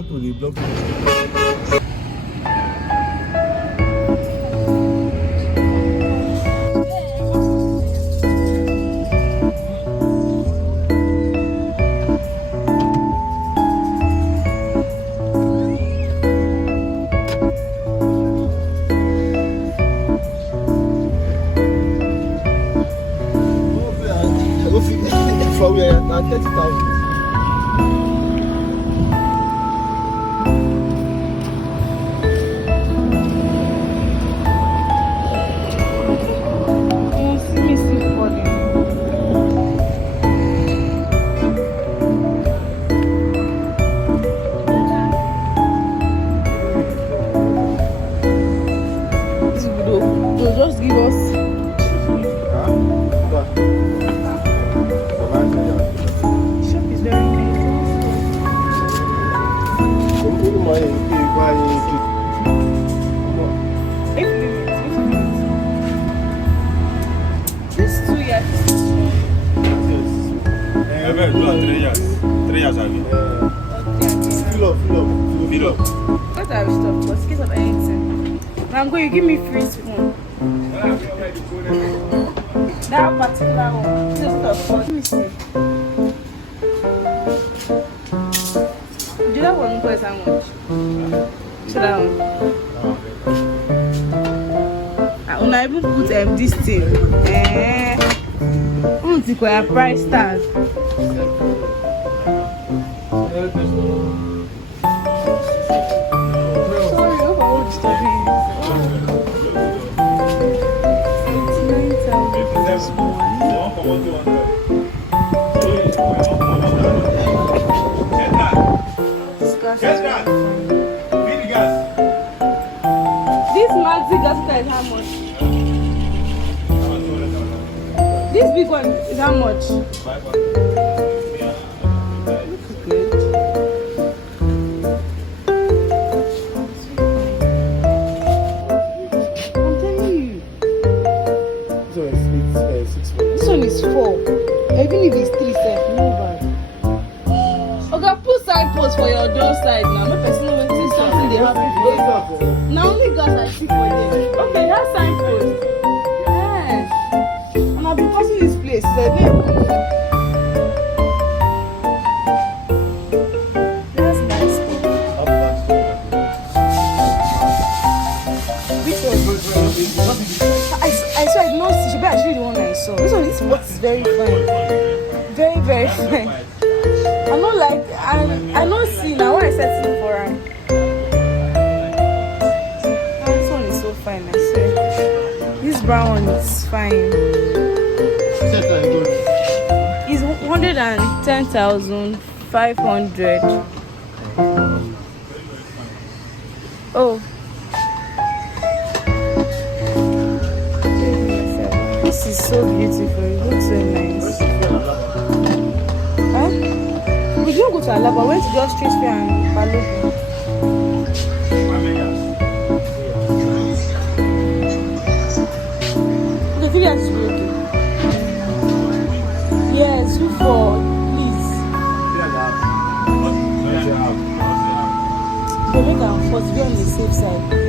block to the block. For we are now 30,000. Just give us. Shop is very nice. This 2 years. 3 years. 3 years have been. Fill up. What are we stuff? What's the case of anything? I'm going to give me free spoon. That particular one. This stuff. Let me see. Do that one cost how much? So that one. I will not even put this thing. Price tag. Sorry, how much to be? 89,000. This maxi gas is how much? This big one is how much? Good. I'm telling you. This one is 4. Even if it's 3, no bad. Okay, put signpost for your door side now. No person will see something they happy for. Now only gas I see for you. Okay, that's signpost. Yeah. And I've been passing this place. That's nice. Which one? I saw it. No, she should be actually the one I saw. This spot is very fine. Very, very fine. I don't like, I don't see now what I said for her. This one is so fine, I swear. This brown one is fine. It's 110,500. Oh. This is so beautiful. It looks so nice. Huh? We didn't go to Alaba. We went to just Street Fair and Balogun. The video is good. Yes, look for please. They make our first be on the safe side.